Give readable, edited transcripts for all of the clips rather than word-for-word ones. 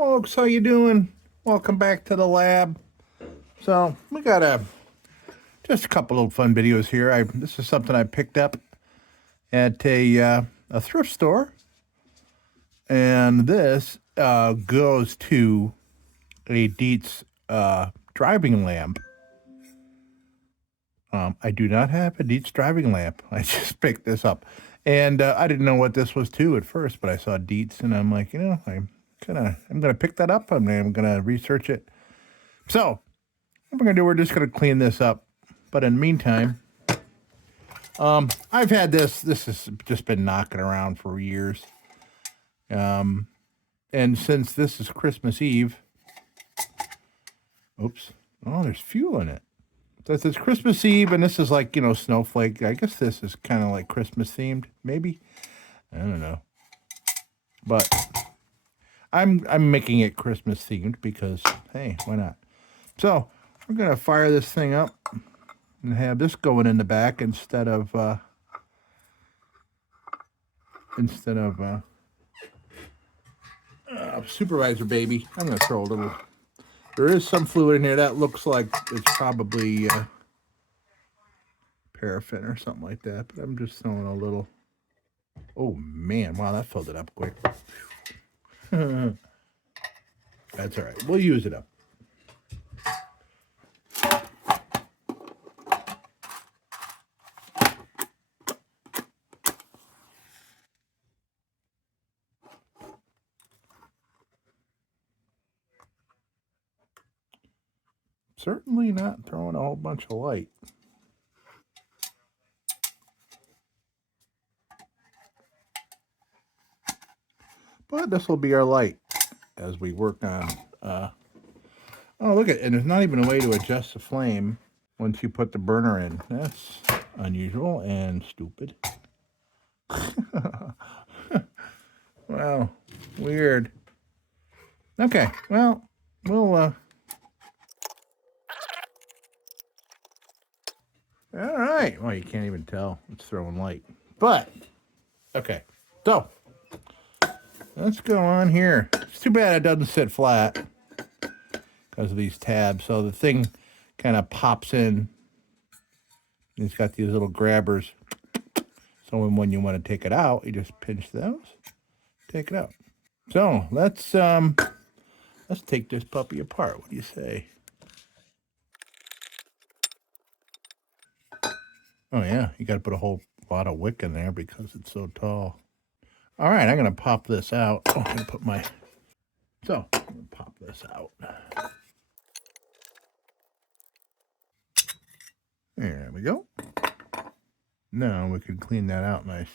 Folks, how you doing? Welcome back to the lab. So we got just a couple of fun videos here. This is something I picked up at a thrift store, and this goes to a Dietz driving lamp. I do not have a Dietz driving lamp. I just picked this up, and I didn't know what this was too at first, but I saw Dietz, and I'm like, I'm gonna pick that up. I'm gonna research it. So what we're gonna do, we're just gonna clean this up. But in the meantime, I've had this. This has just been knocking around for years. And since this is Christmas Eve, oops, oh, there's fuel in it. So it's Christmas Eve, and this is like, snowflake. I guess this is kind of like Christmas themed, maybe. I don't know, but I'm making it Christmas themed because, hey, why not? So we're gonna fire this thing up and have this going in the back instead of supervisor baby. I'm gonna throw a little. There is some fluid in here that looks like it's probably paraffin or something like that, but I'm just throwing a little. Oh man, wow, that filled it up quick. That's all right. We'll use it up. Certainly not throwing a whole bunch of light. But this will be our light as we work on. Oh, look at it. And there's not even a way to adjust the flame once you put the burner in. That's unusual and stupid. Wow, weird. Okay, well, we'll all right. Well, you can't even tell it's throwing light. But okay, so let's go on here. It's too bad it doesn't sit flat because of these tabs. So the thing kind of pops in. It's got these little grabbers. So when you want to take it out, you just pinch those, take it out. So let's take this puppy apart. What do you say? Oh yeah, you got to put a whole lot of wick in there because it's so tall. All right, I'm gonna pop this out. Oh, I'm gonna put my. So I'm gonna pop this out. There we go. Now we can clean that out nice.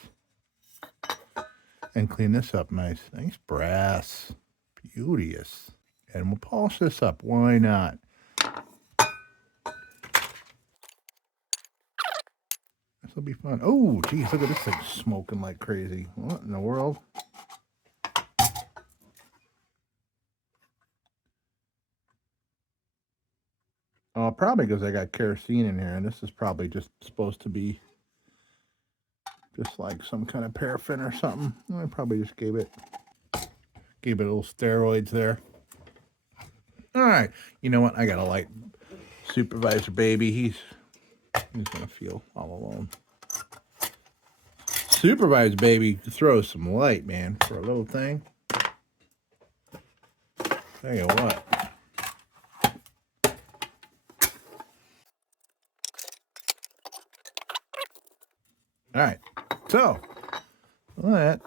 And clean this up nice. Nice brass. Beauteous. And we'll polish this up. Why not? This will be fun. Oh, geez, look at this thing smoking like crazy. What in the world? Oh, probably because I got kerosene in here, and this is probably just supposed to be just like some kind of paraffin or something. I probably just gave it a little steroids there. All right, you know what? I got a light supervisor baby. He's gonna feel all alone. Supervisor baby throws some light, man, for a little thing. Tell you what. All right, so well,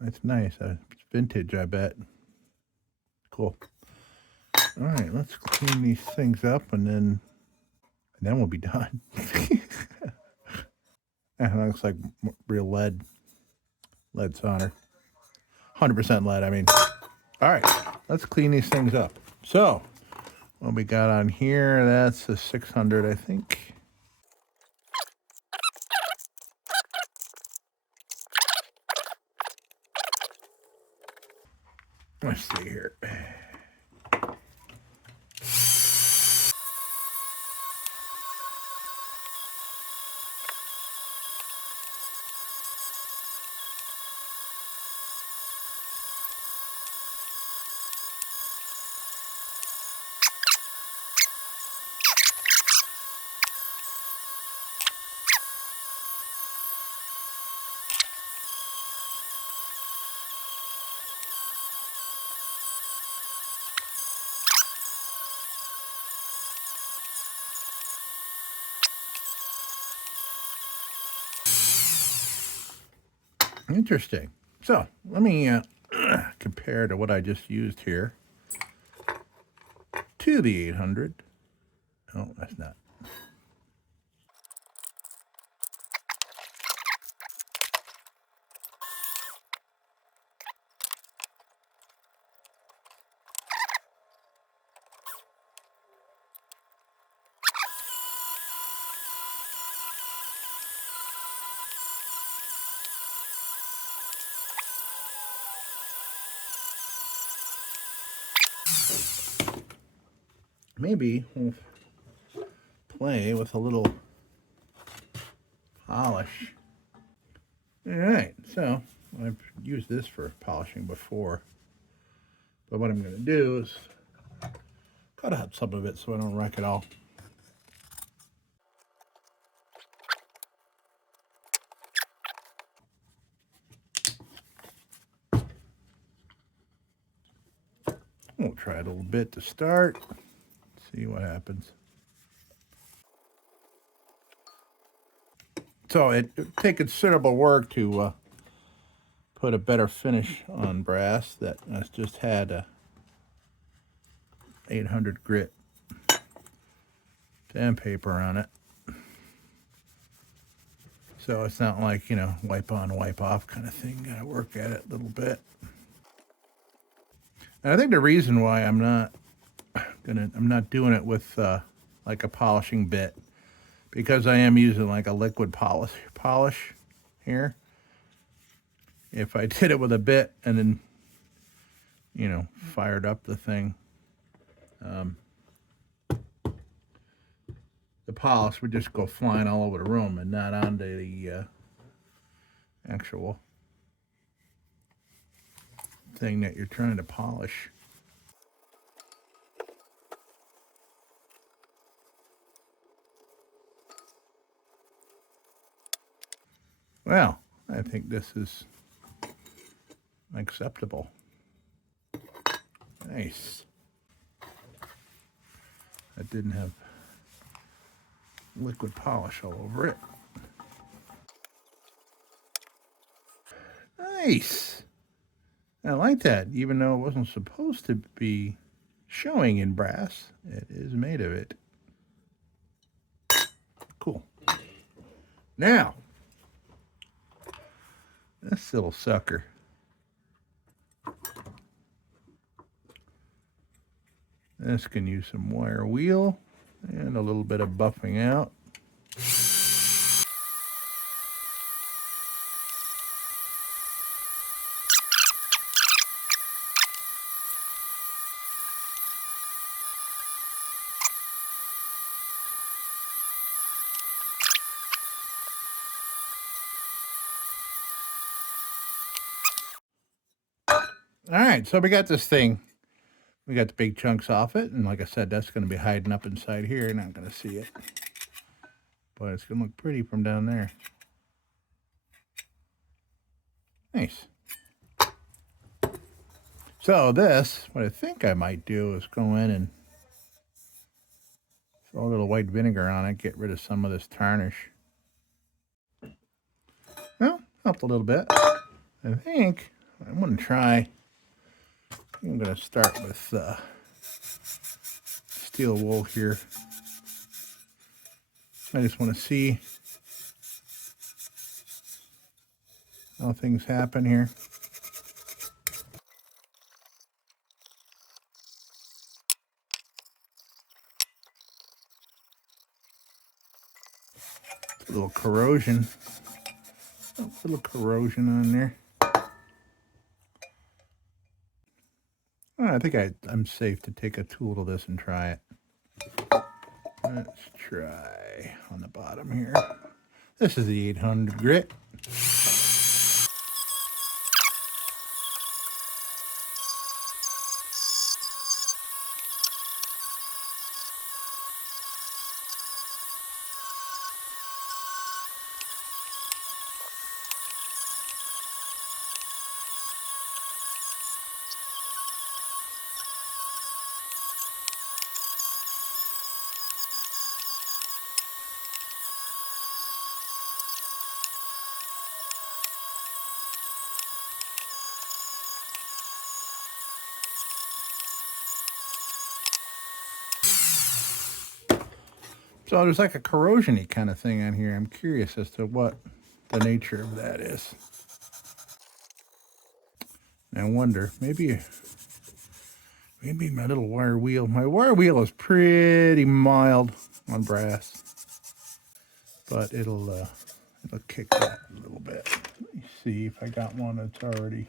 that's nice. It's vintage, I bet. Cool. All right, let's clean these things up, and then we'll be done. That looks like real lead solder. 100% lead, I mean. All right, let's clean these things up. So, what we got on here, that's a 600, I think. Let's see here. Interesting. So let me compare to what I just used here to the 800. Oh, that's not. Maybe we'll play with a little polish. All right, so I've used this for polishing before, but what I'm going to do is cut out some of it so I don't wreck it all. We'll try it a little bit to start, see what happens. So it takes considerable work to put a better finish on brass that has just had a 800 grit sandpaper on it. So it's not like, you know, wipe on, wipe off kind of thing. Got to work at it a little bit. And I think the reason why I'm not doing it with like a polishing bit, because I am using like a liquid polish here. If I did it with a bit and then, you know, fired up the thing, the polish would just go flying all over the room and not onto the actual thing that you're trying to polish. Well, I think this is acceptable. Nice. That didn't have liquid polish all over it. Nice. I like that. Even though it wasn't supposed to be showing in brass, it is made of it. Cool. Now, this little sucker. This can use some wire wheel and a little bit of buffing out. All right, so we got this thing. We got the big chunks off it, and like I said, that's going to be hiding up inside here. You're not going to see it, but it's going to look pretty from down there. Nice. So this, what I think I might do is go in and throw a little white vinegar on it, get rid of some of this tarnish. Well, helped a little bit. I think I'm going to try. I'm going to start with steel wool here. I just want to see how things happen here. A little corrosion. A little corrosion on there. Oh, I think I'm safe to take a tool to this and try it. Let's try on the bottom here. This is the 800 grit. So there's like a corrosion-y kind of thing on here. I'm curious as to what the nature of that is. I wonder, maybe my little wire wheel. My wire wheel is pretty mild on brass, but it'll kick that a little bit. Let me see if I got one that's already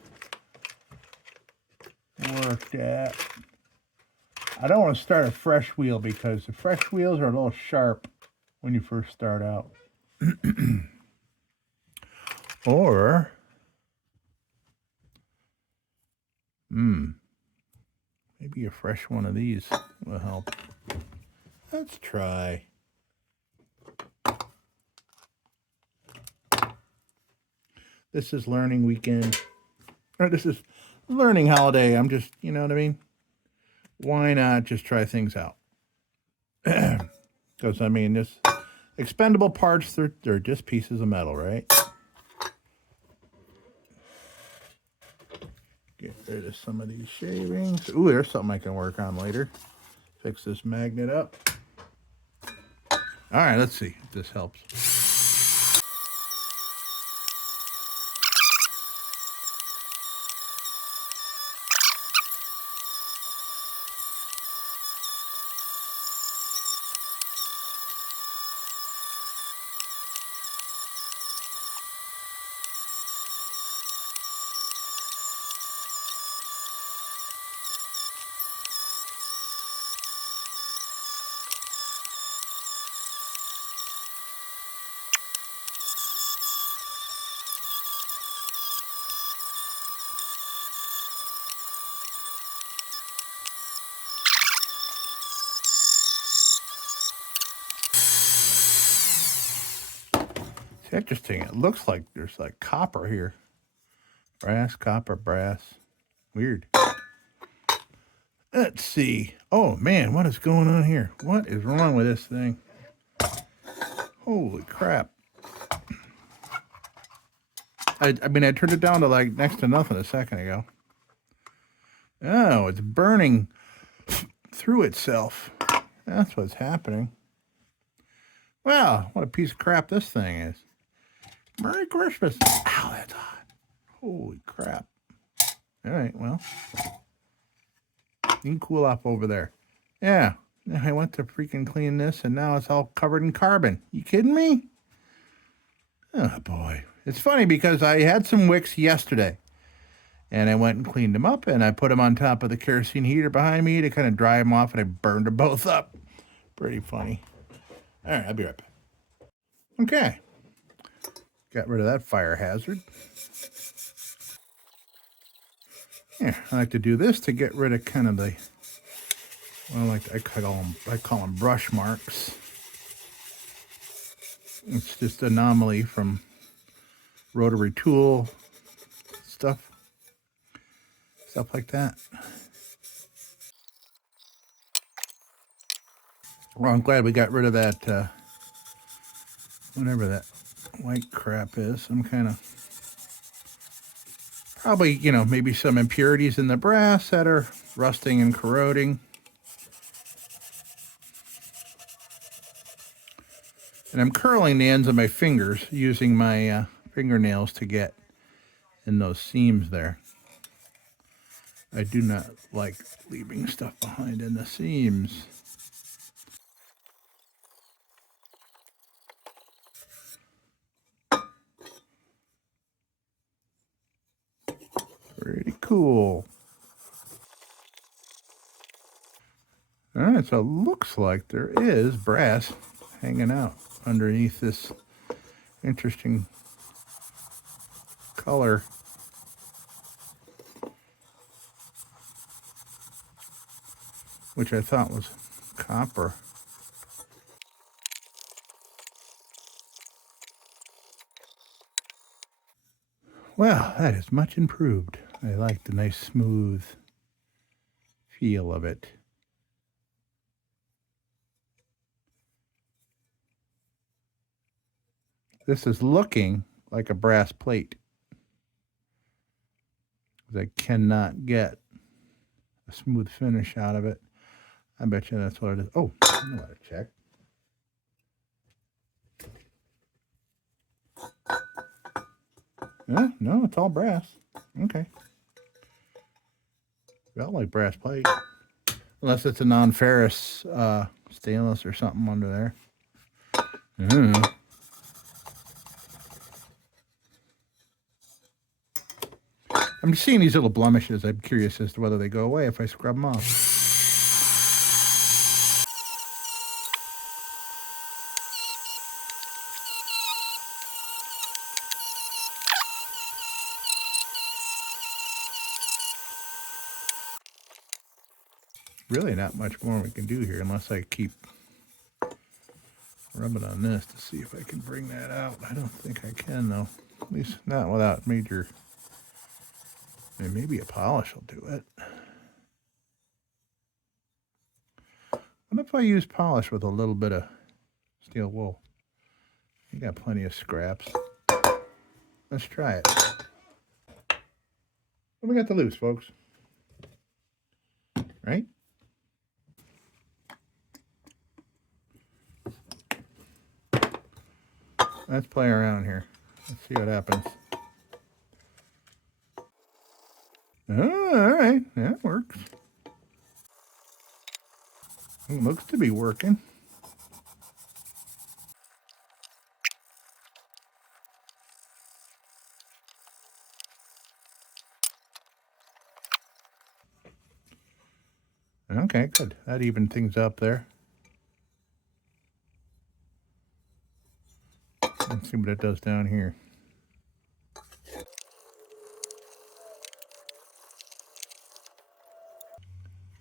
worked at. I don't want to start a fresh wheel because the fresh wheels are a little sharp when you first start out. Or, maybe a fresh one of these will help. Let's try. This is learning weekend. Or this is learning holiday. I'm just, you know what I mean? Why not just try things out? Because, I mean, this expendable parts, they're just pieces of metal, right? Get rid of some of these shavings. Ooh, there's something I can work on later. Fix this magnet up. All right, let's see if this helps. It's interesting. It looks like there's like copper here. Brass, copper, brass. Weird. Let's see. Oh, man, what is going on here? What is wrong with this thing? Holy crap. I mean, I turned it down to like next to nothing a second ago. Oh, it's burning through itself. That's what's happening. Well, what a piece of crap this thing is. Merry Christmas. Ow, that's hot. Holy crap. All right, well. You can cool off over there. Yeah, I went to freaking clean this, and now it's all covered in carbon. You kidding me? Oh, boy. It's funny because I had some wicks yesterday, and I went and cleaned them up, and I put them on top of the kerosene heater behind me to kind of dry them off, and I burned them both up. Pretty funny. All right, I'll be right back. Okay. Got rid of that fire hazard. Yeah, I like to do this to get rid of kind of the, well, I call them brush marks. It's just anomaly from rotary tool stuff like that. Well, I'm glad we got rid of that, whatever that white crap is. Some kind of, probably, you know, maybe some impurities in the brass that are rusting and corroding. And I'm curling the ends of my fingers using my fingernails to get in those seams there. I do not like leaving stuff behind in the seams. Pretty cool. All right, so it looks like there is brass hanging out underneath this interesting color. Which I thought was copper. Well, that is much improved. I like the nice smooth feel of it. This is looking like a brass plate. I cannot get a smooth finish out of it. I bet you that's what it is. Oh, I'm going to check. No, it's all brass. Okay. Felt like brass plate. Unless it's a non-ferrous stainless or something under there. I'm just seeing these little blemishes. I'm curious as to whether they go away if I scrub them off. Really not much more we can do here unless I keep rubbing on this to see if I can bring that out. I don't think I can, though. At least not without major... I mean, maybe a polish will do it. What if I use polish with a little bit of steel wool? You got plenty of scraps. Let's try it. What we got to lose, folks? Right? Let's play around here. Let's see what happens. Oh, all right. Yeah, it works. It looks to be working. Okay, good. That evened things up there. Let's see what it does down here.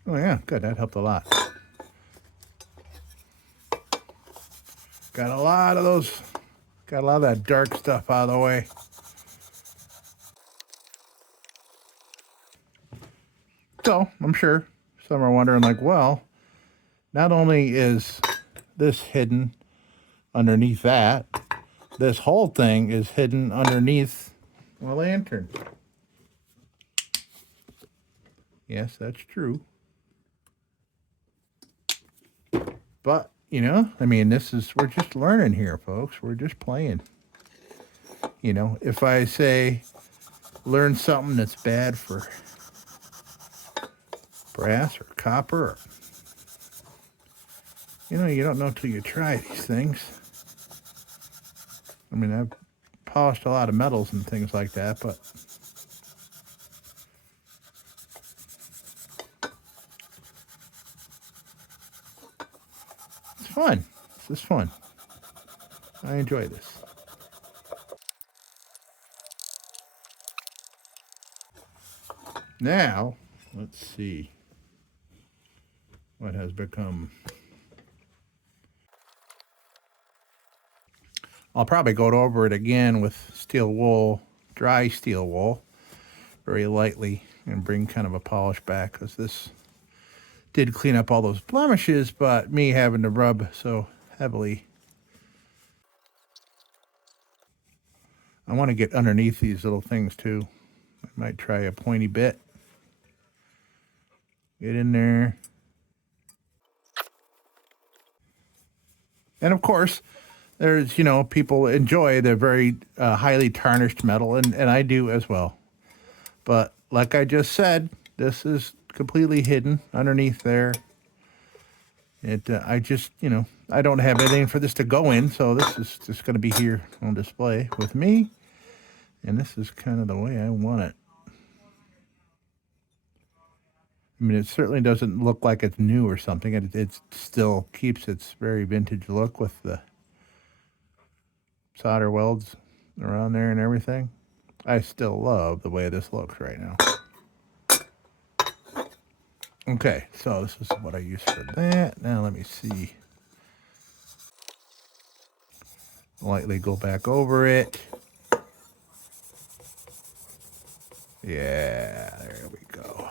Oh yeah, good. That helped a lot. Got a lot of those, got a lot of that dark stuff out of the way. So, I'm sure some are wondering, like, well, not only is this hidden underneath that, this whole thing is hidden underneath a lantern. Yes, that's true. But, you know, I mean, we're just learning here, folks. We're just playing. You know, if I say learn something that's bad for brass or copper, or, you know, you don't know till you try these things. I mean, I've polished a lot of metals and things like that, but it's fun. This is fun. I enjoy this. Now, let's see what has become. I'll probably go over it again with steel wool, dry steel wool, very lightly, and bring kind of a polish back, because this did clean up all those blemishes, but me having to rub so heavily, I want to get underneath these little things too. I might try a pointy bit. Get in there. And of course, there's, you know, people enjoy the very highly tarnished metal, and I do as well. But like I just said, this is completely hidden underneath there. I just, you know, I don't have anything for this to go in, so this is just going to be here on display with me. And this is kind of the way I want it. I mean, it certainly doesn't look like it's new or something. It still keeps its very vintage look with the solder welds around there and everything. I still love the way this looks right now. Okay, so this is what I use for that. Now let me see. Lightly go back over it. Yeah, there we go.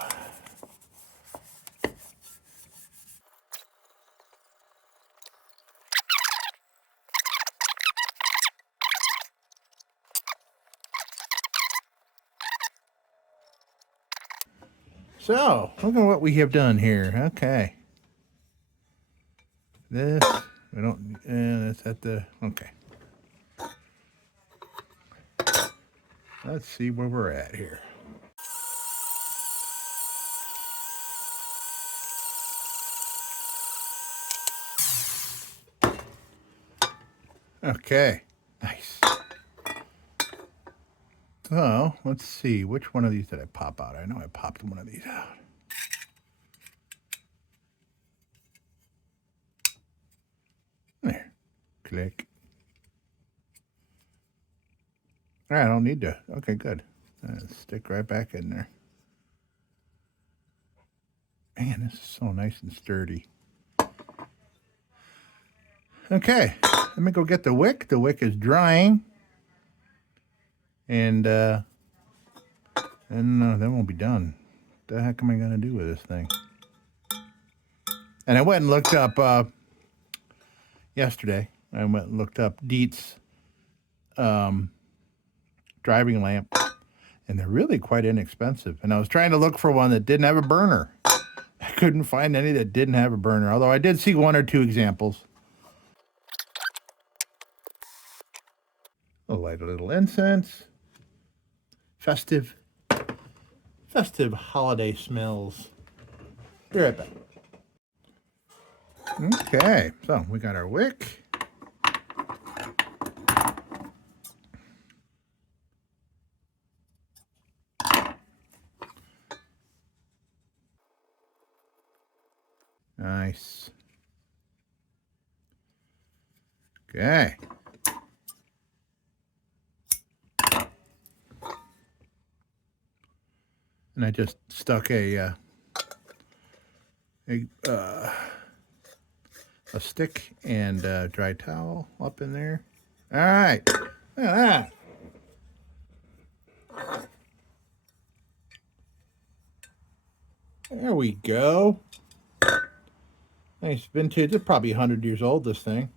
So, look at what we have done here. Okay. This, we don't, that's at the, okay. Let's see where we're at here. Okay, nice. So let's see, which one of these did I pop out? I know I popped one of these out. There, click. All right, I don't need to. Okay, good. Stick right back in there. Man, this is so nice and sturdy. Okay, let me go get the wick. The wick is drying. And then we'll be done. What the heck am I going to do with this thing? And I went and looked up yesterday. I went and looked up Dietz driving lamp. And they're really quite inexpensive. And I was trying to look for one that didn't have a burner. I couldn't find any that didn't have a burner, although I did see one or two examples. I'll light a little incense. Festive holiday smells. Be right back. Okay, so we got our wick. Nice. Okay. And I just stuck a stick and a dry towel up in there. All right. Look at that. There we go. Nice vintage. It's probably 100 years old, this thing,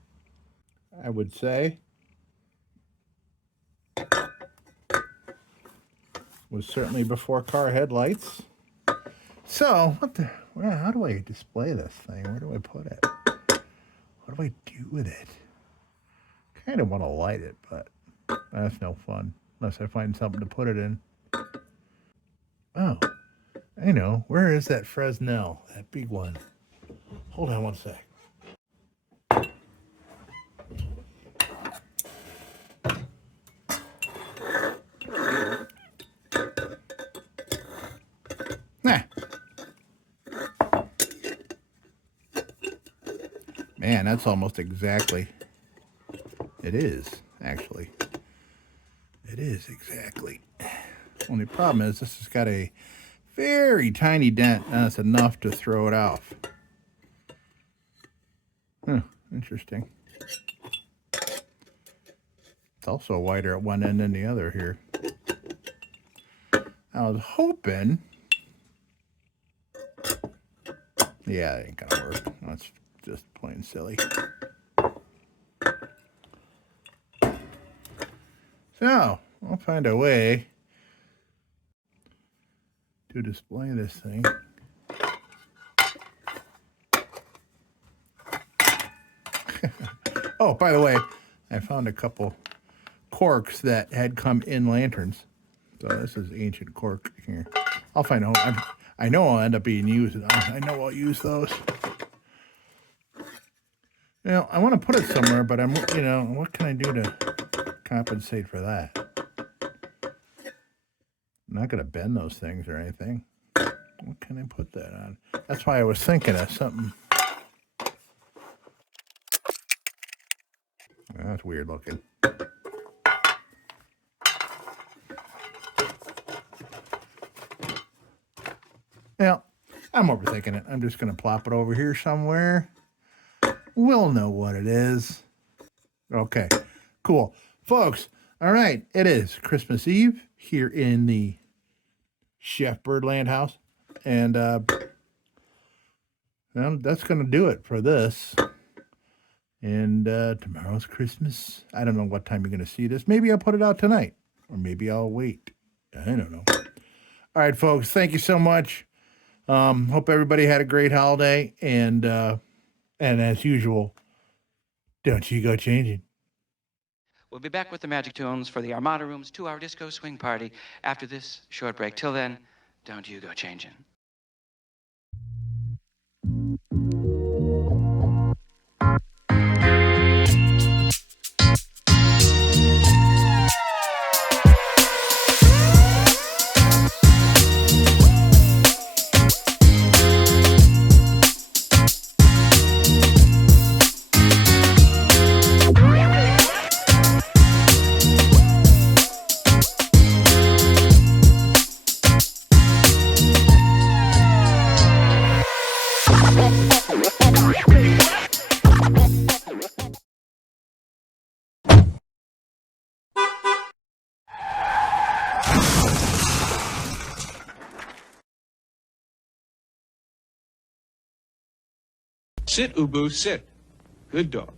I would say. Was certainly before car headlights. So, how do I display this thing? Where do I put it? What do I do with it? Kind of want to light it, but that's no fun unless I find something to put it in. Oh, I know. Where is that Fresnel? That big one. Hold on one sec. Nah. Man, that's almost exactly. It is, actually. It is exactly. Only problem is this has got a very tiny dent, and that's enough to throw it off. Interesting. It's also wider at one end than the other here. I was hoping. Yeah, it ain't gonna work. That's just plain silly. So, I'll find a way to display this thing. Oh, by the way, I found a couple corks that had come in lanterns. So this is ancient cork here. I'll find out. I know I'll end up being used. I know I'll use those. You know, I want to put it somewhere, but what can I do to compensate for that? I'm not going to bend those things or anything. What can I put that on? That's why I was thinking of something. That's weird looking. Well, I'm overthinking it. I'm just going to plop it over here somewhere. We'll know what it is. Okay, cool. Folks, all right, it is Christmas Eve here in the Chef Birdland house. And that's going to do it for this. And tomorrow's Christmas. I don't know what time you're going to see this. Maybe I'll put it out tonight. Or maybe I'll wait. I don't know. All right, folks, thank you so much. Hope everybody had a great holiday. And as usual, don't you go changing. We'll be back with the Magic Tunes for the Armada Room's 2-hour disco swing party after this short break. Till then, don't you go changing. Sit, Ubu, sit. Good dog.